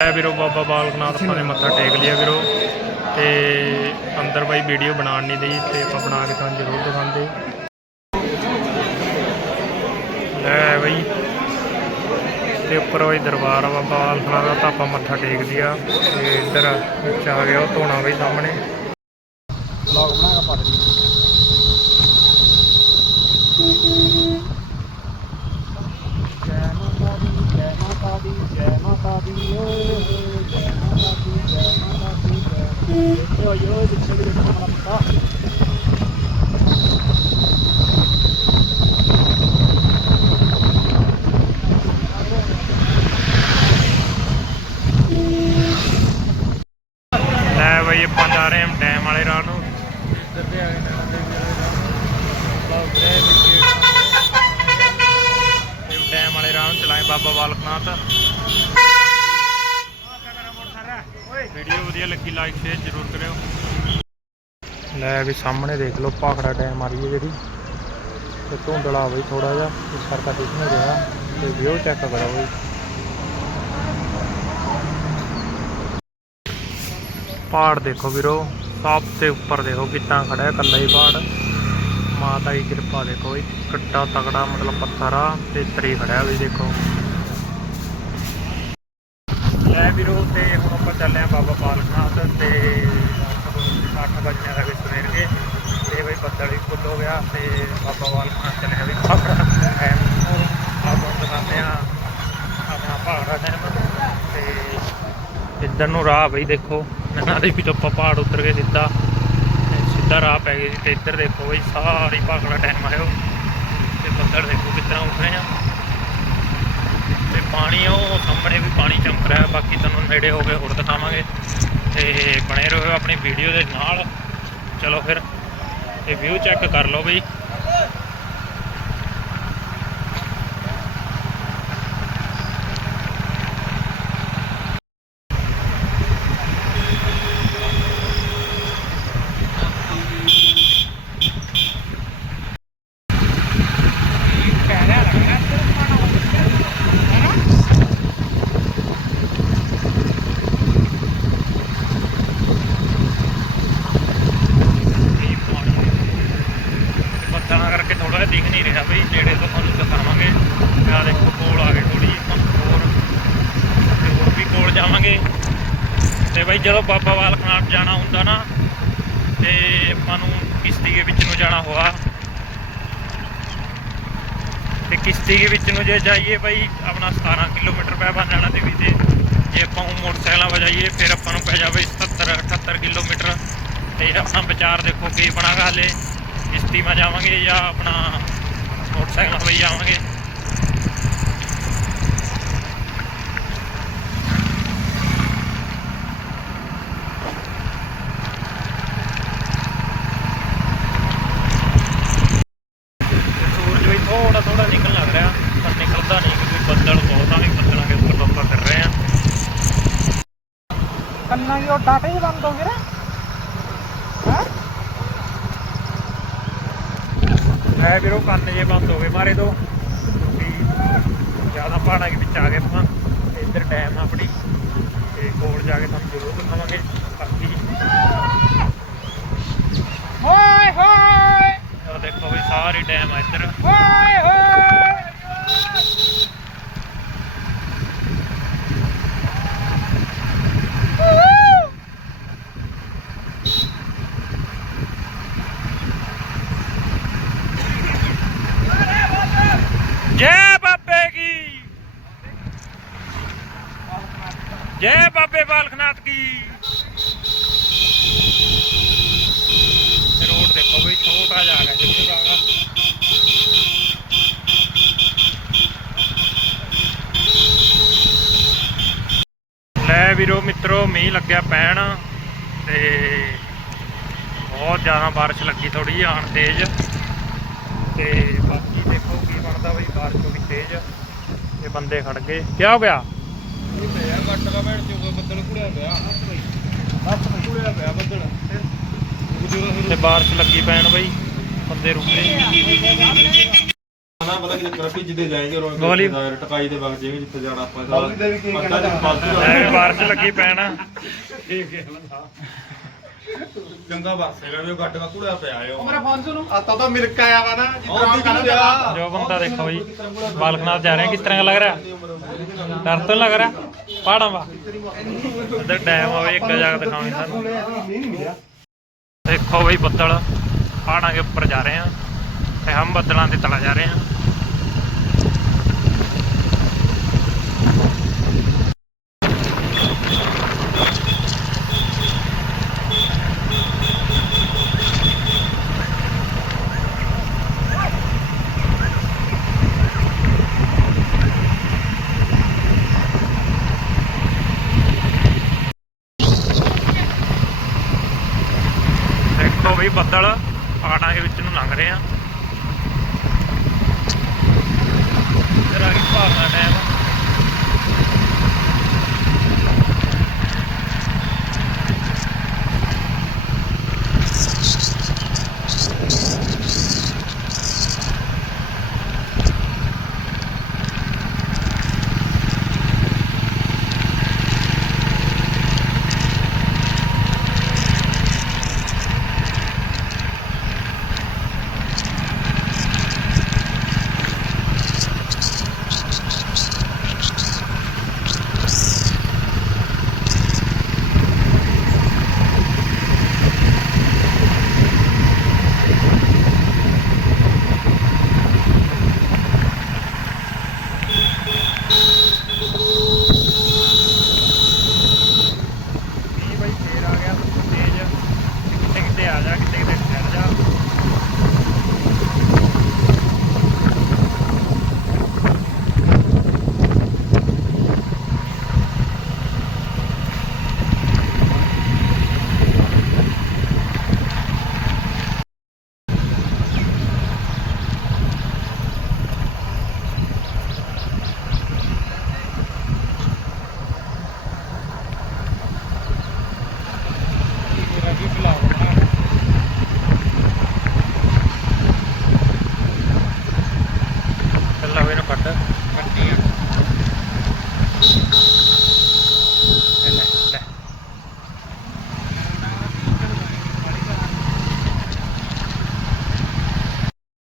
ਹੈ ਵੀਰੋ ਬਾਬਾ ਬਾਲਕਨਾਥ, ਆਪਾਂ ਨੇ ਮੱਥਾ ਟੇਕ ਲਿਆ ਵੀਰੋ। ਤੇ ਅੰਦਰ ਬਾਈ ਵੀਡੀਓ ਬਣਾਉਣ ਨਹੀਂ ਦੇਈ, ਤੇ ਆਪਾਂ ਬਣਾ ਕੇ ਤੁਹਾਨੂੰ ਜ਼ਰੂਰ ਦਿਖਾਉਂਦੇ। ਲੈ ਬਈ। ਤੇ ਉੱਪਰ ਬਈ ਦਰਬਾਰ ਆ ਬਾਬਾ ਬਾਲਕਨਾਥ ਦਾ, ਤਾਂ ਆਪਾਂ ਮੱਥਾ ਟੇਕ ਲਿਆ। ਤੇ ਇੱਧਰ ਵਿੱਚ ਆ ਗਿਆ ਉਹ ਧੋਣਾ ਬਈ ਸਾਹਮਣੇ। ਬਲੌਗ ਬਣਾਗਾ ਪਾ ਦੇ ਜੈ ਮਾਤਾ ਦੀ ਜੈ ਮਾਤਾ ਦੀ ਜੈ ਮਾਤਾ ਦੀ ਓਏ ਹੋਏ ਜੈ ਮਾਤਾ ਦੀ ਜੈ ਮਾਤਾ ਦੀ ਜੈ ਦੇਖਿਓ ਯੋ ਪਿੱਛੇ ਵੀ ਦੇਖੋ ਹਮਾਰਾ ਪਤਾ ਲੈ ਬਈ ਆਪਾਂ ਜਾ ਰਹੇ ਹਾਂ ਡੈਮ ਵਾਲੇ ਰਾਹ ਨੂੰ। ਇੱਧਰ ਤੇ ਆ ਦੇ ਵਿੱਚ ਡੈਮ ਵਾਲੇ ਰਾਹ ਨੂੰ ਚਲਾਏ ਬਾਬਾ ਬਾਲਕਨਾਥ। ਵੀਡੀਓ ਵਧੀਆ ਲੱਗੀ ਲਾਈਕ ਸ਼ੇਅਰ ਜ਼ਰੂਰ ਕਰਿਓ। ਲੈ ਵੀ ਸਾਹਮਣੇ ਦੇਖ ਲਓ, ਭਾਖੜਾ ਡੈਮ ਆ ਰਹੀ ਹੈ ਜਿਹੜੀ। ਤੇ ਧੁੰਦਲਾ ਬਈ ਥੋੜਾ ਜਿਹਾ, ਇਸ ਕਰਕੇ ਦਿਖ ਨਹੀਂ ਰਿਹਾ। ਤੇ ਵਿਊ ਚੈੱਕ ਕਰੋ ਬਈ। ਪਹਾੜ ਦੇਖੋ ਵੀਰੋ, ਸਭ ਤੋਂ ਉੱਪਰ ਦੇਖੋ, ਕਿੱਦਾਂ ਖੜਾ ਹੈ ਹੀ ਪਹਾੜ। ਮਾਤਾ ਦੀ ਕਿਰਪਾ ਦੇਖੋ ਵੀ ਕੱਟਾ ਤਗੜਾ ਮਤਲਬ ਪੱਥਰ ਆ, ਤੇ ਤਰੀ ਖੜਿਆ ਵੀ ਦੇਖੋ। ਲੈ ਵੀਰੋ, ਤੇ ਚੱਲੇ ਆ ਬਾਬਾ ਬਾਲਕਨਾਥ ਤੇ 8 ਵਜੇ ਦਾ ਵੀ ਸਵੇਰ ਕੇ। ਤੇ ਬਈ ਬੱਦਲ ਵੀ ਫੁੱਲ ਹੋ ਗਿਆ ਤੇ ਬਾਬਾ ਬਾਲਕਨਾਥ ਚੱਲੇ ਆ ਵੀ ਪਹਾੜਾ ਟਾਈਮ ਆਪਾਂ ਦਿਖਾਉਂਦੇ ਆ ਆਪਣਾ ਪਹਾੜਾ ਡੈਮ ਤੇ ਇੱਧਰ ਨੂੰ ਰਾਹ ਬਈ ਦੇਖੋ ਨੈਣਾ ਦੇਵੀ ਤੋਂ ਪਹਾੜ ਉਤਰ ਕੇ ਸਿੱਧਾ। ਤੇ ਸਿੱਧਾ ਰਾਹ ਪੈ ਗਈ ਸੀ ਤੇ ਇੱਧਰ ਦੇਖੋ ਬਈ ਸਾਰੀ ਭਾਖੜਾ ਟਾਈਮ ਆਇਓ ਤੇ ਬੱਦਲ ਦੇਖੋ ਕਿੱਦਾਂ ਉੱਠ ਰਹੇ ਆ। ਪਾਣੀ ਆ, ਉਹ ਸਾਹਮਣੇ ਵੀ ਪਾਣੀ ਚਮਕ ਰਿਹਾ, ਬਾਕੀ ਤੁਹਾਨੂੰ ਨੇੜੇ ਹੋ ਕੇ ਹੋਰ ਦਿਖਾਵਾਂਗੇ। ਤੇ ਬਣੇ ਰਹੋ ਆਪਣੀ ਵੀਡੀਓ ਦੇ ਨਾਲ। ਚਲੋ ਫਿਰ ਇਹ ਵਿਊ ਚੈੱਕ ਕਰ ਲਓ ਬਈ ਇਹ ਪਾਣੀ ਤੇ ਬੱਦਲਾਂ ਕਰਕੇ ਥੋੜਾ ਜਿਹਾ ਦਿਖ ਨਹੀਂ ਰਿਹਾ ਬਈ ਨੇੜੇ ਤੋਂ ਤੁਹਾਨੂੰ ਦਿਖਾਵਾਂਗੇ ਆ ਦੇਖੋ ਕੋਲ ਆ ਗਏ ਥੋੜੀ ਹੋਰ ਤੇ ਹੋਰ ਵੀ ਕੋਲ ਜਾਵਾਂਗੇ ਤੇ ਬਈ ਜਦੋਂ ਬਾਬਾ ਬਾਲਕਨਾਥ ਜਾਣਾ ਹੁੰਦਾ ਨਾ, ਤੇ ਆਪਾਂ ਨੂੰ ਕਿਸ਼ਤੀ ਦੇ ਵਿੱਚ ਨੂੰ ਜਾਣਾ ਹੋਆ। ਤੇ ਕਿਸ਼ਤੀ ਦੇ ਵਿੱਚ ਨੂੰ ਜੇ ਜਾਈਏ ਬਈ, ਆਪਣਾ 17 ਕਿਲੋਮੀਟਰ ਪੈ ਬੰਨਣਾ ਤੇ ਵੀ ਤੇ ਜੇ ਆਪਾਂ ਉਹ ਮੋਟਰਸਾਈਕਲਾਂ ਵਜਾਈਏ, ਫਿਰ ਆਪਾਂ ਨੂੰ ਪੈ ਜਾਵੇ 77 78 ਕਿਲੋਮੀਟਰ। ਤੇ ਆਪਣਾ ਵਿਚਾਰ ਦੇਖੋ ਕੀ ਬਣਾਗਾ ਹਲੇ। ਕਿਸ਼ਤੀ ਮਾ ਜਾਵਾਂਗੇ ਜਾਂ ਆਪਣਾ ਮੋਟਰਸਾਈਕਲ ਵਈ ਜਾਵਾਂਗੇ ਤੇ ਸੂਰਜ ਵੀ ਥੋੜਾ ਥੋੜਾ ਨਿਕਲਣ ਲੱਗ ਰਿਹਾ ਪਰ ਨਿਕਲਦਾ ਨਹੀਂ ਕਿਉਂਕਿ ਬੱਦਲ ਬਹੁਤ ਆ ਵੀ ਬੱਦਲਾਂ ਦੇ ਉੱਪਰ ਆਪਾਂ ਕਰ ਰਹੇ ਆ ਕੰਨਾਂ ਦੀ ਉਹ ਡਾਟਾ ਹੀ ਬੰਦ ਹੋ ਗਿਆ ਹਾਂ ਹੈ ਵੀਰੋ ਕੰਨ ਜੇ ਬੰਦ ਹੋ ਗਏ ਮਾਰੇ ਤੋਂ। ਵੀ ਜ਼ਿਆਦਾ ਪਹਾੜਾਂ ਦੇ ਵਿੱਚ ਆ ਗਏ ਆਪਾਂ। ਇੱਧਰ ਡੈਮ ਆ ਆਪਣੀ। ਤੇ ਕੋਲ ਜਾ ਕੇ ਤੁਹਾਨੂੰ ਜ਼ਰੂਰ ਦਿਖਾਵਾਂਗੇ। ਬਾਕੀ ਹੋਏ! ਹੋਏ ਦੇਖੋ ਵੀ ਸਾਰੀ ਡੈਮ ਆ ਇੱਧਰ। ਹੋਏ ਹੋਏ ਜੈ ਬਾਬੇ ਕੀ ਜੈ ਬਾਬੇ ਬਾਲਕਨਾਥ ਕੀ ਤੇ ਰੋਡ ਦੇਖੋ ਬਈ ਛੋਟਾ ਜਿਹਾ ਹੈਗਾ ਜਿੱਥੇ ਜਾਗਾ ਲੈ ਵੀਰੋ ਮਿੱਤਰੋ ਮੀਂਹ ਲੱਗਿਆ ਪੈਣ। ਤੇ ਬਹੁਤ ਜ਼ਿਆਦਾ ਬਾਰਿਸ਼ ਲੱਗੀ ਥੋੜੀ ਆਣ ਤੇਜ਼। ਤੇ ਬਾਕੀ ਦੇਖੋ ਕੀ ਬਣਦਾ ਬਈ ਬਾਰਿਸ਼ ਵੀ ਤੇਜ਼। ਤੇ ਬੰਦੇ ਖੜ ਗਏ। ਕੀ ਹੋ ਗਿਆ? ਕੱਟ ਦਾ ਬੱਦਲ ਕੁੜਿਆ ਪਿਆ। ਪਿਆ ਬੱਦਲ। ਤੇ ਬਾਰਿਸ਼ ਲੱਗੀ ਪੈਣ ਬਈ ਬੰਦੇ ਰੁਕੇ ਆਪਣਾ ਪਤਾ ਕਿ ਕਰਪੀ ਜਿੱਦੇ ਜਾਏਗੇ ਰੋਣ ਗੋਲੀ ਟਕਾਈ ਦੇ ਵਕਤ ਜਾਏਗੇ ਜਿੱਥੇ ਜਾਣਾ ਆਪਾਂ ਸਾਰਾ ਬਾਕੀ ਦਾ ਵੀ ਕੀ ਕਹਿਣਾ ਐਵੇਂ ਬਾਰਿਸ਼ ਲੱਗੀ ਪੈਣਾ। ਠੀਕ ਹੈ ਚੰਗਾ ਵਰਸੇਗਾ ਵੀ ਗੱਡ ਦਾ ਪਿਆ ਆ ਮੇਰਾ ਫੋਨ ਸੁਣੋ। ਆ ਤਾਂ ਤਾਂ ਮਿਲਕ ਆਇਆ ਵਾ ਨਾ ਇਤਰਾਮ ਕਰ ਦਿਆ ਜੋ ਬੰਦਾ ਦੇਖੋ ਜੀ ਬਾਲਕਨਾਥ ਜਾ ਰਿਹਾ ਕਿਸ ਤਰ੍ਹਾਂ ਲੱਗ ਰਿਹਾ? ਡਰ ਤੋਂ ਲੱਗ ਰਿਹਾ? ਪਹਾੜਾਂ ਵਾ। ਉਧਰ ਡੈਮ ਆਵੇ ਇੱਕ ਜਗ੍ਹਾ ਦਿਖਾਉਣੀ ਸਾਨੂੰ। ਦੇਖੋ ਬਈ ਬੱਦਲ ਪਹਾੜਾਂ ਦੇ ਉੱਪਰ ਜਾ ਰਹੇ ਆ। ਤੇ ਹਮ ਬੱਦਲਾਂ ਦੇ ਤਲਾ ਜਾ ਰਹੇ ਆ। ਦੇਖੋ ਬਈ ਬੱਦਲ ਪਹਾੜਾਂ ਦੇ ਵਿੱਚ ਨੂੰ ਲੰਘ ਰਹੇ ਆ। ਇਧਰ ਆ ਗਈ ਭਾਰਨਾ ਡੈਮ ਮੀਂਹ ਬਈ ਫੇਰ ਆ ਗਿਆ ਤੇਜ਼ ਕਿਤੇ ਕਿਤੇ ਆ ਜਾ ਕਿਤੇ ਕਿਤੇ ਠਹਿਰ ਜਾ ਮੇਰਾ ਵੀ ਬਲੌਗ ਬਣਾ ਚੱਲਾ ਵੇ ਨਾ ਕੱਟ ਕੱਟੀ ਆ ਲੈ ਲੈ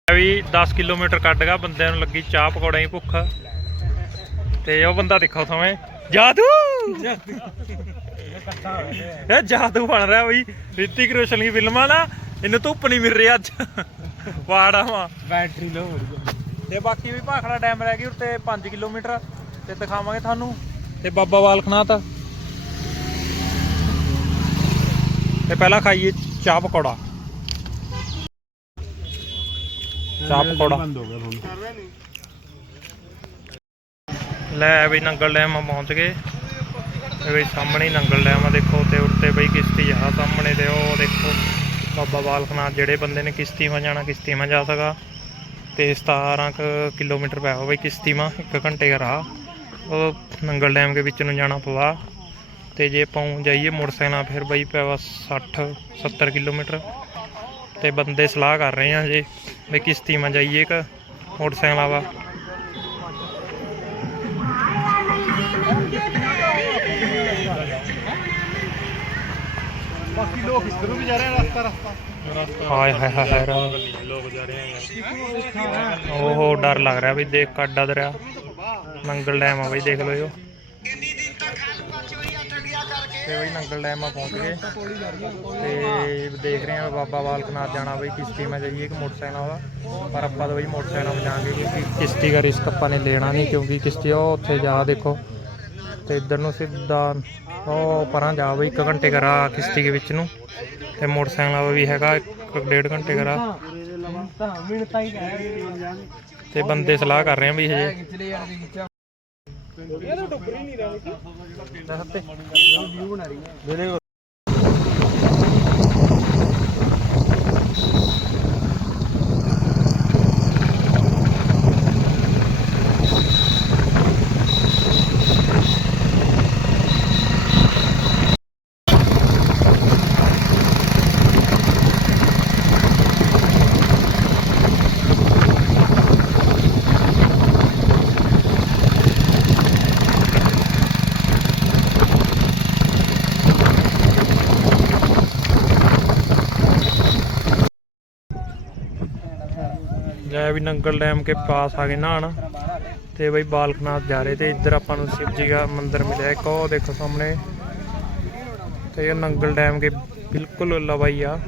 ਇਹ ਵੀ 10 ਕਿਲੋਮੀਟਰ ਕੱਢ ਗਾ, ਬੰਦਿਆਂ ਨੂੰ ਲੱਗੀ ਚਾਹ ਪਕੌੜਿਆਂ ਦੀ ਭੁੱਖ। ਤੇ ਉਹ ਬੰਦਾ ਦੇਖੋ ਥਵੇਂ, ਜਾਦੂ! ਇਹ ਜਾਦੂ ਬਣ ਰਿਹਾ ਬਈ। ਰਿਤਿਕ ਰੋਸ਼ਨ ਦੀ ਫਿਲਮਾਂ ਨਾ ਇਹਨੂੰ ਧੁੱਪ ਨਹੀਂ ਮਿਲ ਰਹੀ ਅੱਜ। ਵਾੜਾ ਵਾ। ਬੈਟਰੀ ਲੋ ਹੋ ਰਹੀ ਤੇ ਬਾਕੀ ਵੀ ਭਾਖੜਾ ਡੈਮ ਰਹਿ ਗਈ ਉੱਤੇ 5 ਕਿਲੋਮੀਟਰ। ਤੇ ਦਿਖਾਵਾਂਗੇ ਤੁਹਾਨੂੰ। ਤੇ ਬਾਬਾ ਬਾਲਕਨਾਥ ਤੇ ਪਹਿਲਾਂ ਖਾਈਏ ਚਾਹ ਪਕੌੜਾ। ਚਾਹ ਪਕੌੜਾ। ਬੰਦ ਹੋ ਗਿਆ ਲੈ ਬਈ ਨੰਗਲ ਡੈਮ ਆ ਪਹੁੰਚ ਗਏ। ਤੇ ਬਈ ਸਾਹਮਣੇ ਨੰਗਲ ਡੈਮ ਆ ਦੇਖੋ ਤੇ ਉੱਤੇ ਬਈ ਕਿਸ਼ਤੀ ਆ ਸਾਹਮਣੇ ਤੇ ਉਹ ਦੇਖੋ ਬਾਬਾ ਬਾਲਕਨਾਥ ਜਿਹੜੇ ਬੰਦੇ ਨੇ ਕਿਸ਼ਤੀ ਮਾ ਜਾਣਾ ਕਿਸ਼ਤੀ ਮਾ ਜਾ ਸਕਾ ਤੇ 17 ਕੁ ਕਿਲੋਮੀਟਰ ਪੈ ਹੋ ਬਈ ਕਿਸ਼ਤੀ ਮਾ 1 ਘੰਟੇ ਦਾ ਰਾਹ। ਉਹ ਨੰਗਲ ਡੈਮ ਦੇ ਵਿੱਚ ਨੂੰ ਜਾਣਾ ਪਵਾ ਤੇ ਜੇ ਪਾਉਂ ਜਾਈਏ ਮੋਟਰਸਾਈਕਲ ਨਾਲ ਫਿਰ ਬਈ ਪੈਵਾ 60 70 ਕਿਲੋਮੀਟਰ। ਤੇ ਬੰਦੇ ਸਲਾਹ ਕਰ ਰਹੇ ਆ ਜੇ ਬਈ ਕਿਸ਼ਤੀ ਮਾ ਜਾਈਏ ਕਿ ਮੋਟਰਸਾਈਕਲ ਆਵਾ ਬਾਕੀ ਲੋਕ ਇਸ ਵੀ ਜਾ ਰਹੇ ਆ ਰਸਤਾ ਰਸਤਾ। ਹਾਏ ਹਾਏ ਹਾਏ ਲੋਕ ਜਾ ਰਹੇ ਆ ਓਹੋ ਡਰ ਲੱਗ ਰਿਹਾ ਵੀ ਦੇਖ ਕੱਡਾ ਦਰਿਆ ਨੰਗਲ ਡੈਮ ਆ ਬਈ ਦੇਖ ਲਓ ਤੇ ਬਈ ਨੰਗਲ ਡੈਮ ਆ ਪਹੁੰਚ ਗਏ। ਤੇ ਦੇਖ ਰਹੇ ਆ ਬਾਬਾ ਬਾਲਕਨਾਥ ਜਾਣਾ ਬਈ, ਕਿਸ਼ਤੀ ਮੈਂ ਜਾਈਏ ਇੱਕ ਮੋਟਰਸਾਈਕਲ ਆਵਾ ਪਰ ਆਪਾਂ ਤਾਂ ਬਈ ਮੋਟਰਸਾਈਕਲ ਮੈਂ ਜਾਾਂਗੇ ਕਿਉਂਕਿ ਕਿਸ਼ਤੀ ਦਾ ਰਿਸਕ ਆਪਾਂ ਨੇ ਲੈਣਾ ਨਹੀਂ ਕਿਉਂਕਿ ਕਿਸ਼ਤੀ ਉਹ ਉੱਥੇ ਜਾ ਦੇਖੋ। ਤੇ ਇੱਧਰ ਨੂੰ ਸਿੱਧਾ ਉਹ ਪਰਾਂ ਜਾ ਬਈ 1 ਘੰਟੇ ਕਰਾ ਕਿਸ਼ਤੀ ਦੇ ਵਿੱਚ ਨੂੰ। ਤੇ ਮੋਟਰਸਾਈਕਲ ਆ ਵੀ ਹੈਗਾ 1 ਡੇਢ ਘੰਟੇ ਕਰਾ ਤਾਂ ਤੇ ਬੰਦੇ ਸਲਾਹ ਕਰ ਰਹੇ ਆ ਵੀ ਹਜੇ। ਖਿਚਲੇ ਯਾਰ ਦੀ ਖਿੱਚਾ ਇਹ ਤਾਂ ਡੁੱਬਰੀ ਨਹੀਂ ਰਹੀ ਦੱਸ ਤੇ ਵੀਡੀਓ ਬਣਾ ਰਹੀ ਹੈ। ਨੰਗਲ ਡੈਮ ਕੇ ਪਾਸ ਆ ਗਏ ਨਹਾਣ ਤੇ ਬਈ ਬਾਲਕਨਾਥ ਜਾ ਰਹੇ ਤੇ ਇੱਧਰ ਆਪਾਂ ਨੂੰ ਸ਼ਿਵ ਜੀ ਦਾ ਮੰਦਿਰ ਮਿਲਿਆ ਇੱਕ ਉਹ ਦੇਖੋ ਸਾਹਮਣੇ। ਤੇ ਇਹ ਨੰਗਲ ਡੈਮ ਕੇ ਬਿਲਕੁਲ ਲਵਾਈ ਆ।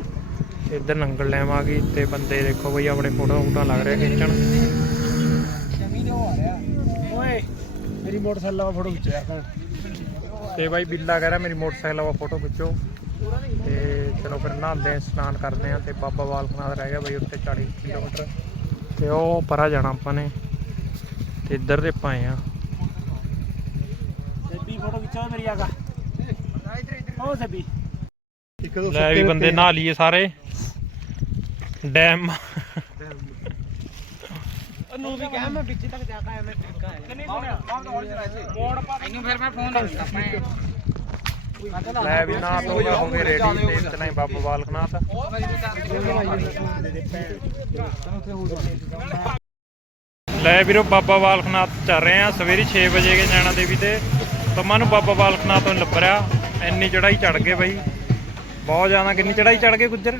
ਇੱਧਰ ਨੰਗਲ ਡੈਮ ਆ ਗਈ ਤੇ ਬੰਦੇ ਦੇਖੋ ਬਈ ਆਪਣੇ ਫੋਟੋ ਫੋਟੋ ਲੱਗ ਰਿਹਾ ਖਿੱਚਣ। ਓਏ ਮੇਰੀ ਮੋਟਰਸਾਈਕਲ ਦਾ ਫੋਟੋ ਖਿੱਚਿਆ ਕਰ ਤੇ ਬਾਈ ਬਿੱਲਾ ਕਹਿ ਰਿਹਾ ਮੇਰੀ ਮੋਟਰਸਾਈਕਲ ਆ ਫੋਟੋ ਖਿੱਚੋ। ਤੇ ਚਲੋ ਫਿਰ ਨਹਾਉਂਦੇ ਹਾਂ ਇਸ਼ਨਾਨ ਕਰਦੇ ਆ ਤੇ ਬਾਬਾ ਬਾਲਕਨਾਥ ਰਹਿ ਗਿਆ ਬਾਈ ਉੱਤੇ 40 ਕਿਲੋਮੀਟਰ। ਤੇ ਉਹ ਪਰਾਂ ਜਾਣਾ ਆਪਾਂ ਨੇ ਤੇ ਇੱਧਰ ਦੇ ਪਾਏ ਆ ਸੱਬੀ ਫੋਟੋ ਖਿੱਚੋ ਮੇਰੀ ਆਗਾ। ਓ ਸੱਬੀ। ਲੈ ਵੀ ਬੰਦੇ ਨਹਾ ਲਈਏ ਸਾਰੇ। ਡੈਮ ਨੂੰ ਵੀ ਕਹਿ ਮੈਂ ਵਿੱਚ ਤੱਕ ਜਾ ਕੇ ਆਇਆ ਮੈਂ ਟਿੱਕਾ ਹੈ ਕਿੰਨੀ ਸੁਣਿਆ। ਮੋੜ ਪਾ ਇਹਨੂੰ ਫਿਰ ਮੈਂ ਫੋਨ ਆਪਣੇ ਲੈ ਵੀ ਨਹਾ ਧੋ ਹੋ ਗਏ ਰੈਡੀ ਤੇ ਇਤਨਾ ਹੀ ਬਾਬਾ ਬਾਲਕਨਾਥ। ਲੈ ਵੀਰੋ, ਬਾਬਾ ਬਾਲਕਨਾਥ ਚੱਲ ਰਹੇ ਆ। ਸਵੇਰੀ 6 ਵਜੇ ਕੇ ਨੈਣਾ ਦੇਵੀ ਤੇ। ਤੁਮਾਂ ਨੂੰ ਬਾਬਾ ਬਾਲਕਨਾਥ ਤੋਂ ਲੱਭ ਰਿਹਾ ਇੰਨੀ ਚੜਾਈ ਚੜ ਗਏ ਬਾਈ। ਬਹੁਤ ਜ਼ਿਆਦਾ ਕਿੰਨੀ ਚੜਾਈ ਚੜ ਗਏ ਗੁੱਜਰ?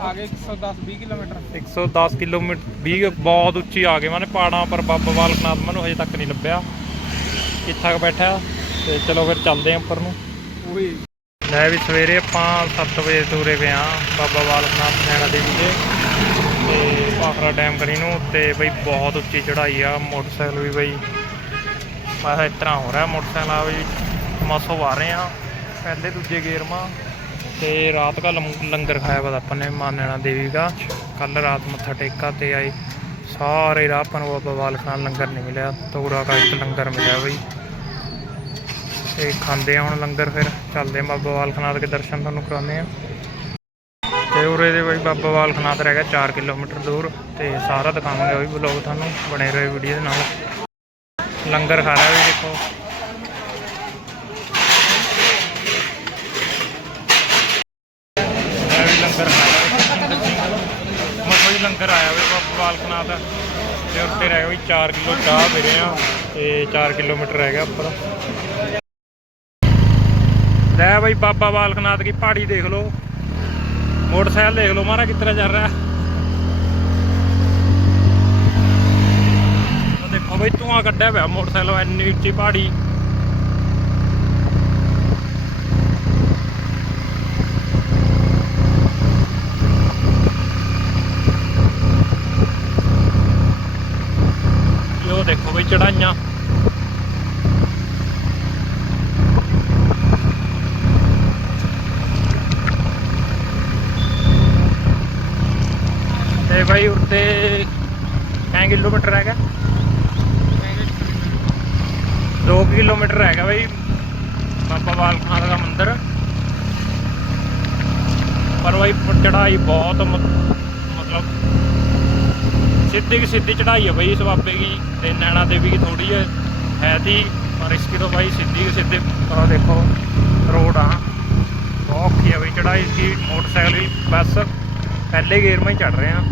ਆਗੇ 110 20 ਕਿਲੋਮੀਟਰ। 110 ਕਿਲੋਮੀਟਰ 20 ਬਹੁਤ ਉੱਚੀ ਆ ਗਏ। ਮਾਨੇ ਪਹਾੜਾਂ ਪਰ ਬਾਬਾ ਬਾਲਕਨਾਥ ਮੈਨੂੰ ਹਜੇ ਤੱਕ ਨਹੀਂ ਲੱਭਿਆ। ਕਿੱਥਾ ਕੁ ਬੈਠਾ। ਤੇ ਚਲੋ ਫਿਰ ਚੱਲਦੇ ਆਂ ਉੱਪਰ ਨੂੰ। ਉਹੀ ਲੈ ਵੀ ਸਵੇਰੇ ਆਪਾਂ 7 ਵਜੇ ਤੁਰੇ ਪਏ ਆ ਬਾਬਾ ਬਾਲਕ ਬਾਲਕਨਾਥ ਨੈਣਾ ਦੇਵੀ ਦੇ। ਤੇ ਭਾਖੜਾ ਡੈਮ ਕਰੀ ਨੂੰ ਤੇ ਬਈ ਬਹੁਤ ਉੱਚੀ ਚੜਾਈ ਆ, ਮੋਟਰਸਾਈਕਲ ਵੀ ਬਈ ਮੈਂ ਕਿਹਾ ਇਸ ਤਰ੍ਹਾਂ ਹੋ ਰਿਹਾ, ਮੋਟਰਸਾਈਕਲ ਆ ਵੀ ਮਸੋ ਆ ਰਹੇ ਆ ਪਹਿਲੇ ਦੂਜੇ ਗੇਰ ਮਾ। ਤੇ ਰਾਤ ਦਾ ਲੰਗਰ ਖਾਇਆ ਵਾ ਆਪਾਂ ਨੇ ਮਾਂ ਨੈਣਾ ਦੇਵੀ ਦਾ। ਕੱਲ ਰਾਤ ਮੱਥਾ ਟੇਕਾ ਤੇ ਆਏ। ਸਾਰੇ ਰਾਹ ਆਪਾਂ ਨੂੰ ਬਾਬਾ ਬਾਲਕਨਾਥ ਲੰਗਰ ਨਹੀਂ ਮਿਲਿਆ, ਤੋੜਾ ਕਾ ਲੰਗਰ ਮਿਲਿਆ ਬਈ। ਤੇ ਖਾਂਦੇ ਆ ਹੁਣ ਲੰਗਰ ਫਿਰ ਚੱਲਦੇ ਆ ਬਾਬਾ ਬਾਲਕਨਾਥ ਦੇ ਦਰਸ਼ਨ ਤੁਹਾਨੂੰ ਕਰਾਉਂਦੇ ਆ ਤੇ ਉਰੇ ਦੇ ਬਈ ਬਾਬਾ ਬਾਲਕਨਾਥ ਰਹਿ ਗਿਆ 4 ਕਿਲੋਮੀਟਰ ਦੂਰ ਤੇ ਸਾਰਾ ਦਿਖਾਵਾਂਗੇ ਉਹ ਵੀ ਬਲੌਗ ਤੁਹਾਨੂੰ ਬਣੇ ਰਹੇ ਵੀਡੀਓ ਦੇ ਨਾਲ। ਲੰਗਰ ਖਾ ਰਿਹਾ ਵੀ ਦੇਖੋ। ਵੀ ਲੰਗਰ ਖਾ ਰਿਹਾ ਲੰਗਰ ਆਇਆ ਵੇ ਬਾਬਾ ਬਾਲਕਨਾਥ ਤੇ ਉੱਤੇ ਰਹਿ ਗਿਆ ਵੀ 4 ਕਿਲੋ ਚਾਹ ਪੀ ਰਹੇ ਆ ਤੇ 4 ਕਿਲੋਮੀਟਰ ਰਹਿ ਗਿਆ ਉੱਪਰ। ਲੈ ਬਈ ਬਾਬਾ ਬਾਲਕਨਾਥ ਦੀ ਪਹਾੜੀ ਦੇਖ ਲਓ। ਮੋਟਰਸਾਈਕਲ ਦੇਖ ਲਓ ਮਾਰਾ ਕਿਤਰਾ ਚੱਲ ਰਿਹਾ। ਦੇਖੋ ਬਈ ਧੂਆਂ ਕੱਢਿਆ ਪਿਆ ਮੋਟਰਸਾਈਕਲ, ਇੰਨੀ ਉੱਚੀ ਪਹਾੜੀ। ਉਹ ਦੇਖੋ ਬਈ ਚੜਾਈਆਂ। अरे भाई उड़ते कहीं किलोमीटर है दो किलोमीटर है भाई ਬਾਬਾ ਬਾਲਕ ਨਾਥ ਦਾ ਮੰਦਿਰ। ਪਰ ਭਾਈ ਚੜਾਈ ਬਹੁਤ ਮਤਲਬ ਸਿੱਧੀ ਕਿ ਸਿੱਧੀ ਚੜਾਈ ਹੈ ਭਾਈ ਇਸ ਬਾਬੇ ਦੀ ਤੇ ਨੈਣਾ ਦੇਵੀ ਦੀ ਥੋੜੀ ਜਿਹੀ ਹੈ ਤੀ ਪਰ ਇਸ ਕੀ ਤੋਂ ਭਾਈ ਸਿੱਧੀ ਕਿ ਸਿੱਧੇ ਪਰ ਦੇਖੋ ਰੋਡ ਆ। ਬਹੁਤ ਔਖੀ ਹੈ ਭਾਈ ਚੜਾਈ ਇਸ ਦੀ ਮੋਟਰਸਾਈਕਲ ਵੀ ਬਸ, ਪਹਿਲੇ ਗੇਅਰ ਮੈਂ ਚੜ ਰਿਹਾ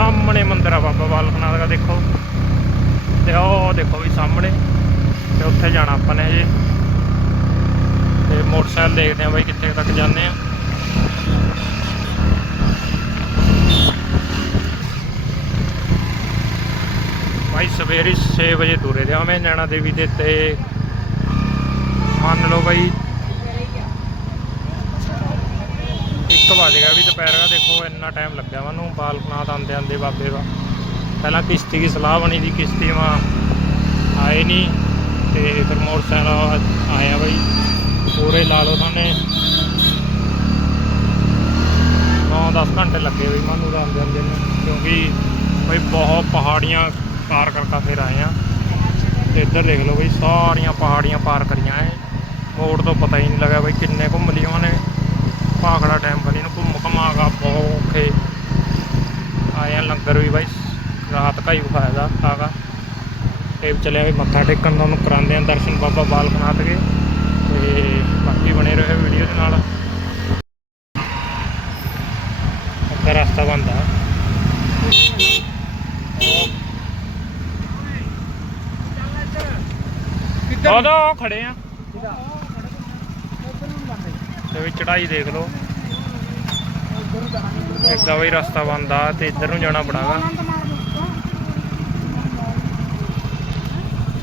ਸਾਹਮਣੇ ਮੰਦਿਰ ਆ ਬਾਬਾ ਬਾਲਕ ਨਾਥ ਦਾ, ਦੇਖੋ। ਤੇ ਉਹ ਦੇਖੋ ਵੀ ਸਾਹਮਣੇ, ਤੇ ਉੱਥੇ ਜਾਣਾ ਆਪਾਂ ਨੇ ਜੀ ਤੇ ਮੋਟਰਸਾਈਕਲ ਦੇਖਦੇ ਆ ਬਾਈ ਕਿੱਥੇ ਤੱਕ ਜਾਂਦੇ ਆ ਬਾਈ ਸਵੇਰੇ 6 ਵਜੇ ਤੁਰੇ ਦੇ ਮੈਂ ਨੈਣਾ ਦੇਵੀ ਦੇ ਤੇ। ਮੰਨ ਲਓ ਬਾਈ ਇੱਕ ਵੱਜ ਗਿਆ ਵੀ ਦੁਪਹਿਰ ਦਾ। ਦੇਖੋ, ਇੰਨਾ ਟਾਈਮ ਲੱਗਿਆ ਮੈਨੂੰ। ਬਾਲਕਨਾਥ ਆਂਦੇ ਆਂਦੇ ਬਾਬੇ ਦਾ। ਪਹਿਲਾਂ ਕਿਸ਼ਤੀ ਦੀ ਸਲਾਹ ਬਣੀ ਦੀ ਕਿਸ਼ਤੀ ਮਾ ਆਏ ਨਹੀਂ ਤੇ ਫਿਰ ਮੋਟਰਸਾਈਕਲ ਆਇਆ ਬਈ। ਪੂਰੇ ਲਾ ਲਓ ਤੁਹਾਨੂੰ 9-10 ਘੰਟੇ ਲੱਗੇ ਬਈ ਮੈਨੂੰ ਤਾਂ ਆਂਦੇ ਆਂਦੇ ਕਿਉਂਕਿ ਬਈ ਬਹੁਤ ਪਹਾੜੀਆਂ ਪਾਰ ਕਰਕੇ ਫਿਰ ਆਏ ਆ। ਤੇ ਇੱਧਰ ਦੇਖ ਲਓ ਬਈ, ਸਾਰੀਆਂ ਪਹਾੜੀਆਂ ਪਾਰ ਕਰੀਆਂ ਐ। ਮੋੜ ਤੋਂ ਪਤਾ ਹੀ ਨਹੀਂ ਲੱਗਾ ਬਈ ਕਿੰਨੇ ਘੁੰਮ ਲਈਆਂ ਨੇ ਭਾਖੜਾ ਡੈਮ ਬਣੀ ਨੂੰ ਘੁੰਮ ਘਮਾਗਾ ਬਹੁਤ ਔਖੇ ਆਏ ਆ ਲੰਗਰ ਵੀ ਬਾਈ ਰਾਤ ਕਾ ਹੀ ਵਿਖਾਇਆ ਆਗਾ ਤੇ ਚੱਲਿਆ ਵੀ ਮੱਥਾ ਟੇਕਣ ਤੁਹਾਨੂੰ ਕਰਾਉਂਦੇ ਆ ਦਰਸ਼ਨ ਬਾਬਾ ਬਾਲਕਨਾਥ ਦੇ। ਤੇ ਬਾਕੀ ਬਣੇ ਰਹੇ ਵੀਡੀਓ ਦੇ ਨਾਲ। ਅੱਗਾ ਰਸਤਾ ਬੰਦ ਉਹਦਾ ਉਹ ਖੜੇ ਆ। ਤੇ ਵੀ ਚੜਾਈ ਦੇਖ ਲਓ। ਇੱਦਾਂ ਵੀ ਰਸਤਾ ਬੰਦ ਆ ਤੇ ਇੱਧਰ ਨੂੰ ਜਾਣਾ ਪੜਾਗਾ।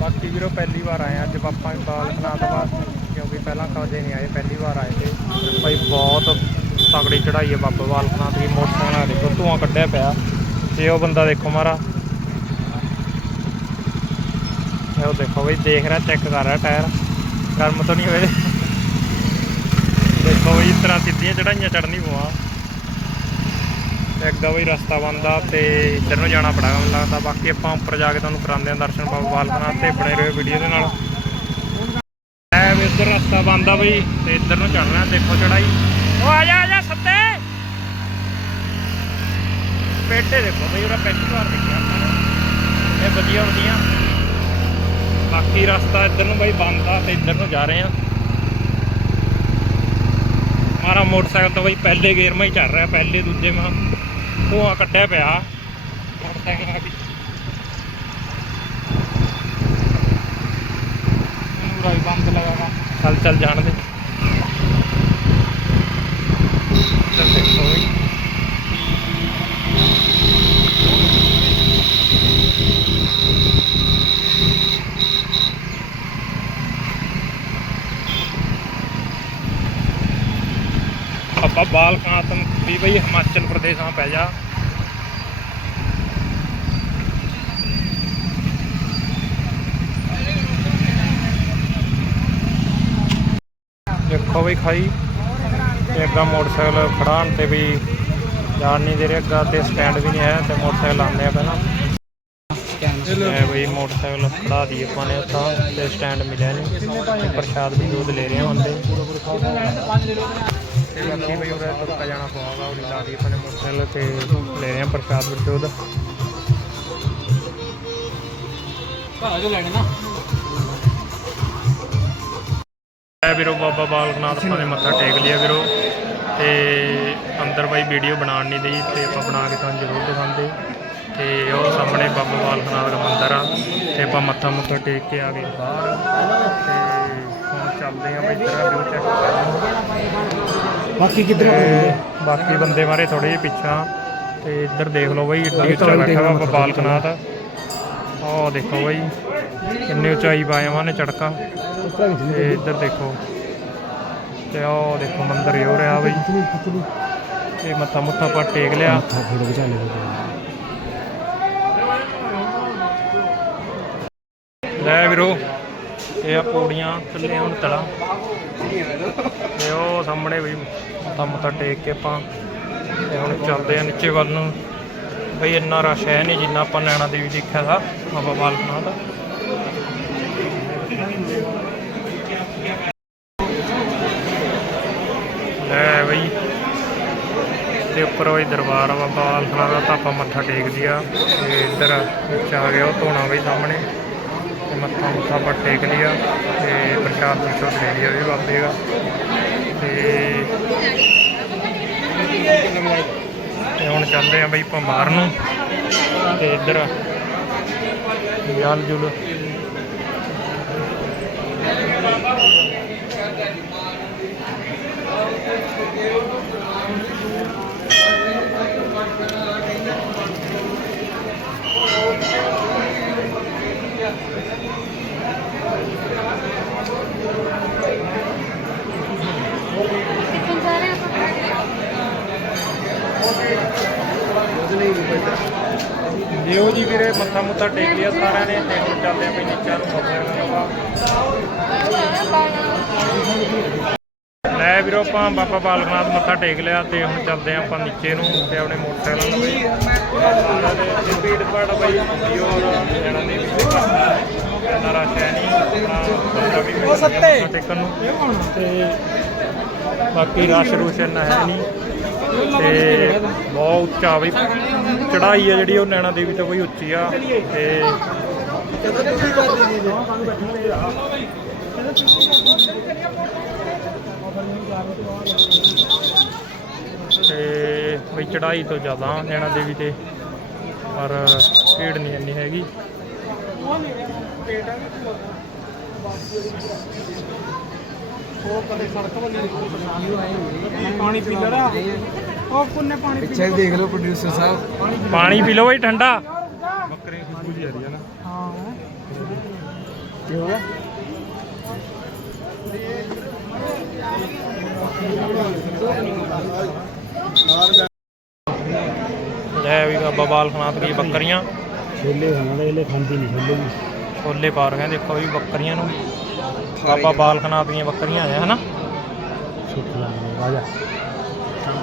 ਬਾਕੀ ਵੀਰੋ, ਪਹਿਲੀ ਵਾਰ ਆਏ ਆ। ਅੱਜ ਪਾਪਾ ਬਾਲਕਨਾਥ ਬਾਅਦ ਕਿਉਂਕਿ ਪਹਿਲਾਂ ਕਦੇ ਨਹੀਂ ਆਏ, ਪਹਿਲੀ ਵਾਰ ਆਏ ਤੇ। ਭਾਈ ਬਹੁਤ ਤਗੜੀ ਚੜਾਈ ਹੈ ਬਾਬਾ ਬਾਲਕਨਾਥ ਦੀ, ਮੋਟਰਸਾਈਕਲ ਆ ਦੇਖੋ, ਧੂਆਂ ਕੱਢਿਆ ਪਿਆ। ਤੇ ਉਹ ਬੰਦਾ ਦੇਖੋ ਮਾਰਾ। ਉਹ ਦੇਖੋ ਬਈ ਦੇਖ ਰਿਹਾ, ਚੈੱਕ ਕਰ ਰਿਹਾ ਟਾਇਰ। ਗਰਮ ਤਾਂ ਨਹੀਂ ਹੋਏ। ਦੇਖੋ ਇਸ ਤਰ੍ਹਾਂ ਸਿੱਧੀਆਂ ਚੜਾਈਆਂ ਚੜਨੀ ਪਵਾ ਤੇ ਅੱਗਾ ਬਈ ਰਸਤਾ ਬੰਦਾ ਤੇ ਇੱਧਰ ਨੂੰ ਜਾਣਾ ਪੜਾਗਾ ਮੈਨੂੰ ਲੱਗਦਾ। ਬਾਕੀ ਆਪਾਂ ਉੱਪਰ ਜਾ ਕੇ ਤੁਹਾਨੂੰ ਕਰਾਉਂਦੇ ਹਾਂ ਦਰਸ਼ਨ ਬਾਬਾ ਬਾਲਕਨਾਥ ਤੇ ਬਣੇ ਰਹੋ ਵੀਡੀਓ ਦੇ ਨਾਲ। ਐ ਵੀ ਇੱਧਰ ਰਸਤਾ ਬੰਦਾ ਬਈ ਤੇ ਇੱਧਰ ਨੂੰ ਚੜਨਾ ਦੇਖੋ ਚੜਾਈ ਉਹ ਆ ਜਾ ਆ ਜਾ ਸੱਤੇ। ਪੇਟੇ ਦੇਖੋ ਬਈ, ਉਹਦਾ ਪਹਿਲੀ ਵਾਰ ਦੇਖਿਆ ਇਹ ਵਧੀਆ ਵਧੀਆ ਬਾਕੀ ਰਸਤਾ ਇੱਧਰ ਨੂੰ ਬਈ ਬੰਦ ਤੇ ਇੱਧਰ ਨੂੰ ਜਾ ਰਹੇ ਆ ਮਾਰਾ ਮੋਟਰਸਾਈਕਲ ਤਾਂ ਬਈ ਪਹਿਲੇ ਗੇਅਰ ਮੈਂ ਹੀ ਚੱਲ ਰਿਹਾ, ਪਹਿਲੇ, ਦੂਜੇ, ਮੈਂ ਧੂਆਂ ਕੱਢਿਆ ਪਿਆ। ਮੋਟਰਸਾਈਕਲ ਆ ਵੀ। ਪੂਰਾ ਹੀ ਬੰਦ ਲਗਾਗਾ ਚੱਲ ਚੱਲ ਜਾਣ ਦੇ। ਚੱਲ ਦੇਖੋ ਬਈ। ਆਪਾਂ ਬਾਲਕਾਤ ਵੀ ਬਈ ਹਿਮਾਚਲ ਪ੍ਰਦੇਸ਼ਾਂ ਪੈ ਜਾ। ਦੇਖੋ ਬਈ ਖਾਈ ਤੇ ਅੱਗਾ ਮੋਟਰਸਾਈਕਲ ਖੜਾਉਣ ਤੇ ਵੀ ਜਾਣ ਨਹੀਂ ਦੇ ਰਿਹਾ, ਅੱਗਾ ਤੇ ਸਟੈਂਡ ਵੀ ਨਹੀਂ ਹੈ ਤੇ ਮੋਟਰਸਾਈਕਲ ਆਉਂਦੇ ਆ ਪਹਿਲਾਂ। ਇਹ ਬਈ ਮੋਟਰਸਾਈਕਲ ਖੜਾ ਦੀ ਆਪਾਂ ਨੇ ਉੱਥਾਂ, ਤੇ ਸਟੈਂਡ ਮਿਲਿਆ ਨਹੀਂ। ਤੇ ਪ੍ਰਸ਼ਾਦ ਵੀ ਦੁੱਧ ਲੈ ਰਹੇ ਹਾਂ ਬੰਦੇ ਤੇ ਬਾਕੀ ਬਈ ਉਹਦਾ ਤੁਰਕਾ ਜਾਣਾ ਪਊਗਾ ਉਹਦੀ ਲਾ ਦੀ ਆਪਾਂ ਨੇ ਮੋਟਰਸਾਈਕਲ ਤੇ ਲੈ ਰਹੇ ਹਾਂ ਪ੍ਰਸ਼ਾਦ ਵਿੱਚ ਦੁੱਧ ਘਰਾਂ ਚੋਂ ਲੈਣੇ ਨਾ। ਐ ਵੀਰੋ ਬਾਬਾ ਬਾਲਕਨਾਥ ਆਪਾਂ ਨੇ ਮੱਥਾ ਟੇਕ ਲਿਆ ਵੀਰੋ। ਤੇ ਅੰਦਰ ਬਾਈ ਵੀਡੀਓ ਬਣਾਉਣ ਨਹੀਂ ਦੇਈ ਤੇ ਆਪਾਂ ਬਣਾ ਕੇ ਤੁਹਾਨੂੰ ਜ਼ਰੂਰ ਦਿਖਾਉਂਦੇ। ਤੇ ਉਹ ਸਾਹਮਣੇ ਬਾਬਾ ਬਾਲਕਨਾਥ ਦਾ ਮੰਦਿਰ ਆ ਤੇ ਆਪਾਂ ਮੱਥਾ ਮੁੱਥਾ ਟੇਕ ਕੇ ਆ ਗਏ ਬਾਹਰ। ਤੇ ਹੁਣ ਚੱਲਦੇ ਆ ਬਈ ਇੱਧਰ ਵੀਊ ਚੈੱਕ ਕਰਨ। ਬਾਕੀ ਕਿੱਧਰ ਤੇ ਬਾਕੀ ਬੰਦੇ ਮਾਰੇ ਥੋੜੇ ਜਿਹੇ ਪਿੱਛਾ। ਤੇ ਇੱਧਰ ਦੇਖ ਲਓ ਬਈ ਇੱਡੀ ਉੱਚਾ ਬੈਠਾ ਵਾ ਬਾਲਕਨਾਥ। ਆਹ ਦੇਖੋ ਬਈ ਕਿੰਨੀ ਉਚਾਈ ਪਾਇਆ ਵਾ ਨੇ ਚੜਕਾ ਤੇ ਇੱਧਰ ਦੇਖੋ। ਤੇ ਉਹ ਦੇਖੋ ਮੰਦਿਰ ਹੀ ਹੋ ਰਿਹਾ ਬਈ। ਤੇ ਮੱਥਾ ਮੁੱਥਾ ਪਾ ਟੇਕ ਲਿਆ। ਫੋਟੋ ਖਿਚਾ ਲੈ ਲੈ ਵੀਰੋ ਇਹ ਆ ਪੌੜੀਆਂ ਥੱਲੇ ਹੁਣ ਤਲਾ। ਤੇ ਉਹ ਸਾਹਮਣੇ ਬਈ ਮੱਥਾ ਮੁੱਥਾ ਟੇਕ ਕੇ ਆਪਾਂ ਤੇ ਹੁਣ ਚੱਲਦੇ ਆ ਨੀਚੇ ਵੱਲ ਨੂੰ। ਬਈ ਇੰਨਾ ਰਸ਼ ਹੈ ਨਹੀਂ ਜਿੰਨਾ ਆਪਾਂ ਨੈਣਾ ਦੇਵੀ ਦੇਖਿਆ ਸੀ ਬਾਬਾ ਬਾਲਕਨਾਥ ਦਾ। ਲੈ ਬਈ। ਤੇ ਉੱਪਰ ਉਹ ਦਰਬਾਰ ਆ ਬਾਬਾ ਬਾਲਕਨਾਥ ਦਾ, ਤਾਂ ਆਪਾਂ ਮੱਥਾ ਟੇਕ ਲਿਆ। ਤੇ ਇੱਧਰ ਵਿੱਚ ਆ ਗਿਆ ਉਹ ਧੋਣਾ ਬਈ ਸਾਹਮਣੇ। ਮੱਥਾ ਮੁੱਥਾ ਪਰ ਟੇਕ ਲਿਆ ਤੇ ਪ੍ਰਸ਼ਾਦ ਪ੍ਰਸ਼ਾਦ ਲੈ ਲਿਆ ਵੀ ਬਾਬੇ ਦਾ। ਤੇ ਹੁਣ ਚੱਲਦੇ ਆ ਬਈ ਭਮਾਰ ਨੂੰ ਤੇ ਇੱਧਰ ਜਲ ਜੁਲ ਕਿੱਥੋਂ ਜਾ ਰਹੇ ਆਪਾਂ ਲਿਓ ਜੀ ਵੀਰੇ ਮੱਥਾ ਟੇਕ ਲਿਆ ਸਾਰਿਆਂ ਨੇ ਤੇ ਹੁਣ ਚੱਲਦੇ ਆ ਬਈ ਨੀਚੇ ਨੂੰ ਬਾਬਾ ਲੈ ਵੀਰੋ ਆਪਾਂ ਬਾਬਾ ਬਾਲਕਨਾਥ ਮੱਥਾ ਟੇਕ ਲਿਆ ਤੇ ਹੁਣ ਚੱਲਦੇ ਆ ਆਪਾਂ ਨੀਚੇ ਨੂੰ ਤੇ ਆਪਣੇ ਮੋਟਰਸਾਈਕਲ ਨੂੰ ਤੇ ਸਪੀਡ ਪਾੜ ਬਈ ਵੀਡੀਓ ਲੈਣਾ ਦੇ ਵਿੱਚ ਕਰਦਾ ਇੰਨਾ ਰਸ਼ ਹੈ ਨਹੀਂ ਵੀ ਉਹ ਸੱਤੇ। ਟੇਕਣ ਨੂੰ। ਤੇ ਬਾਕੀ ਰਸ਼ ਰੁਸ਼ ਇੰਨਾ ਹੈ ਨਹੀਂ। ਤੇ ਬਹੁਤ ਉੱਚਾ ਬਈ ਚੜਾਈ ਆ ਜਿਹੜੀ ਉਹ ਨੈਣਾ ਦੇਵੀ ਤੋਂ ਬਈ ਉੱਚੀ ਆ ਤੇ ਤੇ ਬਈ ਚੜਾਈ ਤੋਂ ਜ਼ਿਆਦਾ ਨੈਣਾ ਦੇਵੀ ਤੇ, ਪਰ ਭੀੜ ਨਹੀਂ ਇੰਨੀ ਹੈਗੀ। ਉਹ ਕਦੇ ਸੜਕ ਵੱਲ ਨਹੀਂ ਪਾਣੀ ਪੀ ਲੜਾ। ਉਹ ਕੁੰਨੇ ਪਾਣੀ ਪੀ ਪਿੱਛੇ ਦੇਖ ਲਓ ਪ੍ਰੋਡਿਊਸਰ ਸਾਹਿਬ। ਪਾਣੀ ਪੀ ਲਓ ਬਈ ਠੰਡਾ। ਬੱਕਰੇ ਖੁਸ਼ਬੂ ਜੀ ਆ ਰਹੀ ਹੈ ਨਾ। ਹਾਂ। ਕੀ ਹੋ ਗਿਆ? ਲੈ ਵੀ ਬਾਬਾ ਬਾਲਕਨਾਥ ਦੀ ਬੱਕਰੀਆਂ। ਛੋਲੇ ਖਾਣਾ ਇਹਲੇ ਖਾਂਦੀ ਨਹੀਂ ਛੋਲੇ ਵੀ ਛੋਲੇ ਪਾ ਰਹੇ ਦੇਖੋ ਵੀ ਬੱਕਰੀਆਂ ਨੂੰ। ਬਾਬਾ ਬਾਲਕਨਾਥ ਦੀਆਂ ਬੱਕਰੀਆਂ ਆ ਹਨਾ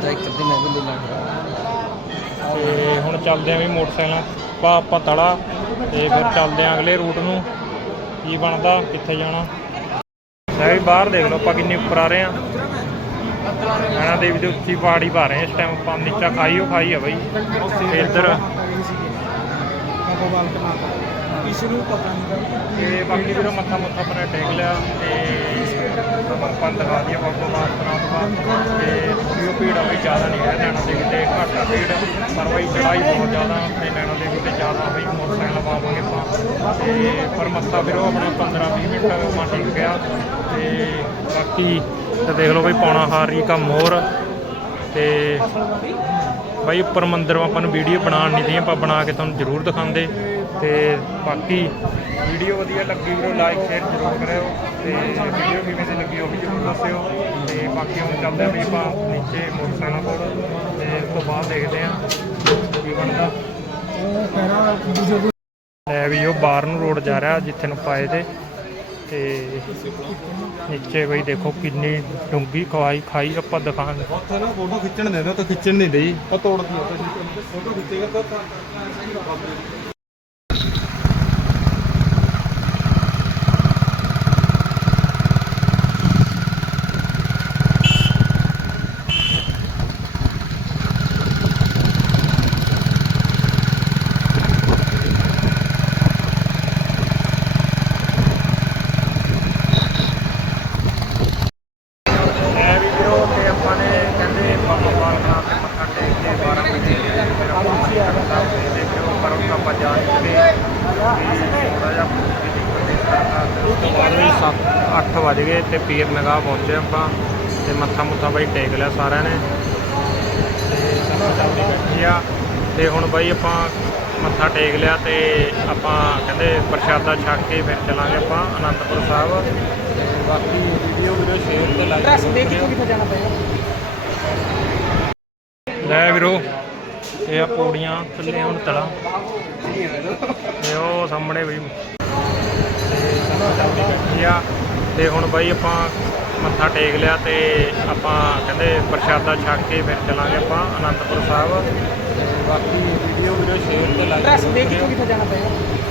ਤਾਂ ਇੱਕ ਦਿਨ ਮੈਂ ਵੀ ਲੈ ਲਾਂਗਾ ਤੇ ਹੁਣ ਚੱਲਦੇ ਆਂ ਵੀ ਮੋਟਰਸਾਈਕਲਾਂ ਪਾ ਆਪਾਂ ਤੜਾ ਤੇ ਫਿਰ ਚੱਲਦੇ ਆਂ ਅਗਲੇ ਰੂਟ ਨੂੰ। ਕੀ ਬਣਦਾ ਕਿੱਥੇ ਜਾਣਾ? ਵੀ ਬਾਹਰ ਦੇਖ ਲਓ ਆਪਾਂ ਕਿੰਨੀ ਉੱਪਰ ਆ ਰਹੇ ਆਂ। ਨੈਣਾ ਦੇਵੀ ਦੇ ਉੱਚੀ ਪਹਾੜੀ ਪਾ ਰਹੇ ਆਂ ਇਸ ਟਾਈਮ ਆਪਾਂ ਨੀਚਾ ਖਾਈ ਉਹ ਖਾਈ ਆ ਬਈ। ਇੱਧਰ ਬਾਬਾ ਬਾਲਕਨਾਥ ਸ਼ੁਰੂ ਪਤਾ ਨਹੀਂ ਤੇ ਬਾਕੀ ਵੀਰੋ ਮੱਥਾ ਮੁੱਥਾ ਆਪਣਾ ਟੇਕ ਲਿਆ ਤੇ ਆਪਾਂ ਆਪਾਂ ਦਿਖਾ ਦਈਏ ਬਾਬਾ ਬਾਲਕਨਾਥ ਬਾਅਦ ਤੇ ਥੋੜੀ ਉਹ ਭੀੜ ਆ ਬਈ ਜ਼ਿਆਦਾ ਨਹੀਂ ਹੈ, ਨੈਣਾ ਦੇਵੀ ਤੇ ਘੱਟ ਆ ਭੀੜ। ਪਰ ਬਈ ਚੜਾਈ ਬਹੁਤ ਜ਼ਿਆਦਾ ਤੇ ਨੈਣਾ ਦੇਵੀ ਤੇ ਜ਼ਿਆਦਾ ਬਈ ਮੋਟਰਸਾਈਕਲ ਪਾਵਾਂਗੇ ਆਪਾਂ। ਤੇ ਪਰ ਮੱਥਾ ਵੀਰੋ ਆਪਣਾ 15 20 ਮਿੰਟ ਮਾ ਟਿਕ ਗਿਆ। ਤੇ ਬਾਕੀ ਤੇ ਦੇਖ ਲਓ ਬਈ ਪੌਣਾ ਹਾਰੀ ਕਾ ਮੋਰ ਤੇ ਬਾਈ ਉੱਪਰ ਮੰਦਰ ਆਪਾਂ ਨੂੰ ਵੀਡੀਓ ਬਣਾਉਣ ਨਹੀਂ ਦੀ, ਆਪਾਂ ਬਣਾ ਕੇ ਤੁਹਾਨੂੰ ਜ਼ਰੂਰ ਦਿਖਾਉਂਦੇ। ਤੇ ਬਾਕੀ ਵੀਡੀਓ ਵਧੀਆ ਲੱਗੀ ਵੀਰੋ ਲਾਈਕ ਸ਼ੇਅਰ ਜ਼ਰੂਰ ਕਰਿਓ ਤੇ ਵੀਡੀਓ ਕਿਵੇਂ ਦੀ ਲੱਗੀ ਉਹ ਵੀ ਜ਼ਰੂਰ ਦੱਸਿਓ। ਤੇ ਬਾਕੀ ਹੁਣ ਚੱਲਦੇ ਵੀ ਆਪਾਂ ਨੀਚੇ ਮੋਟਰਸਾਈਕਲ ਕੋਲ ਤੇ ਉਸ ਤੋਂ ਬਾਅਦ ਦੇਖਦੇ ਆਂ ਕੀ ਬਣਦਾ। ਲੈ ਵੀ ਉਹ ਬਾਹਰ ਨੂੰ ਰੋਡ ਜਾ ਰਿਹਾ, ਜਿੱਥੇ ਨੂੰ ਪਾਏ ਤੇ। ਤੇ ਨੀਚੇ ਬਈ ਦੇਖੋ ਕਿੰਨੀ ਡੂੰਗੀ ਖਵਾਈ, ਖਾਈ ਆਪਾਂ ਦਿਖਾਣ ਉੱਥੇ ਨਾ ਫੋਟੋ ਖਿੱਚਣ ਦੇ ਤਾਂ ਖਿੱਚਣ ਨਹੀਂ ਦੇਈ ਉਹ ਤੋੜਦੀ ਆ ਫੋਟੋ ਖਿੱਚੇਗਾ ਤਾਂ ਮੈਂ ਵੀ ਵੀਰੋ ਤੇ ਆਪਾਂ ਨੇ ਕਹਿੰਦੇ ਬਾਬਾ ਬਾਲਕਨਾਥ ਦੇ ਮੱਥਾ ਟੇਕ ਕੇ 12 ਵਜੇ ਫਿਰ ਆਪਾਂ ਮਾਈ ਕਰਦਾ ਤੇ ਫਿਰ ਉਹ ਪਰ ਆਪਾਂ ਜਾ ਚੁੱਕੇ ਥੋੜਾ ਜਿਹਾ ਉਸ ਤੋਂ ਬਾਅਦ ਵੀ 7 8 ਵਜ ਗਏ ਤੇ ਪੀਰ ਨਗਾਹ ਪਹੁੰਚੇ ਆਪਾਂ ਤੇ ਮੱਥਾ ਮੁੱਥਾ ਬਾਈ ਟੇਕ ਲਿਆ ਸਾਰਿਆਂ ਨੇ। ਤੇ ਸੰਗਤ ਚੱਲਦੀ ਬੈਠੀ ਆ। ਤੇ ਹੁਣ ਬਾਈ ਆਪਾਂ ਮੱਥਾ ਟੇਕ ਲਿਆ ਤੇ ਆਪਾਂ ਕਹਿੰਦੇ ਪ੍ਰਸ਼ਾਦਾ ਛਕ ਕੇ ਫਿਰ ਚੱਲਾਂਗੇ ਆਪਾਂ ਅਨੰਦਪੁਰ ਸਾਹਿਬ। ਤੇ ਬਾਕੀ ਵੀਡੀਓ ਵੀਡੀਓ ਸ਼ੇਅਰ ਤੇ ਲਾਈਕ ਡਰੈਸ ਦੇ ਕੇ ਕਿੱਥੇ ਜਾਣਾ ਪਏਗਾ? ਲੈ ਵੀਰੋ ਇਹ ਆ ਪੌੜੀਆਂ ਥੱਲੇ ਹੁਣ ਤਲਾ ਤੇ ਉਹ ਸਾਹਮਣੇ ਵੀ ਤੇ ਸੰਗਤ ਚੱਲਦੀ ਬੈਠੀ ਆ ਤੇ ਹੁਣ ਬਾਈ ਆਪਾਂ ਮੱਥਾ ਟੇਕ ਲਿਆ ਤੇ ਆਪਾਂ ਕਹਿੰਦੇ ਪ੍ਰਸ਼ਾਦਾ ਛਕ ਕੇ ਫਿਰ ਚੱਲਾਂਗੇ ਆਪਾਂ ਅਨੰਦਪੁਰ ਸਾਹਿਬ। ਤੇ ਬਾਕੀ ਵੀਡੀਓ ਵੀਡੀਓ ਸ਼ੇਅਰ ਤੇ ਲਾਈਕ ਡਰੈਸ ਦੇ ਕਿੱਥੇ ਜਾਣਾ ਪਏਗਾ।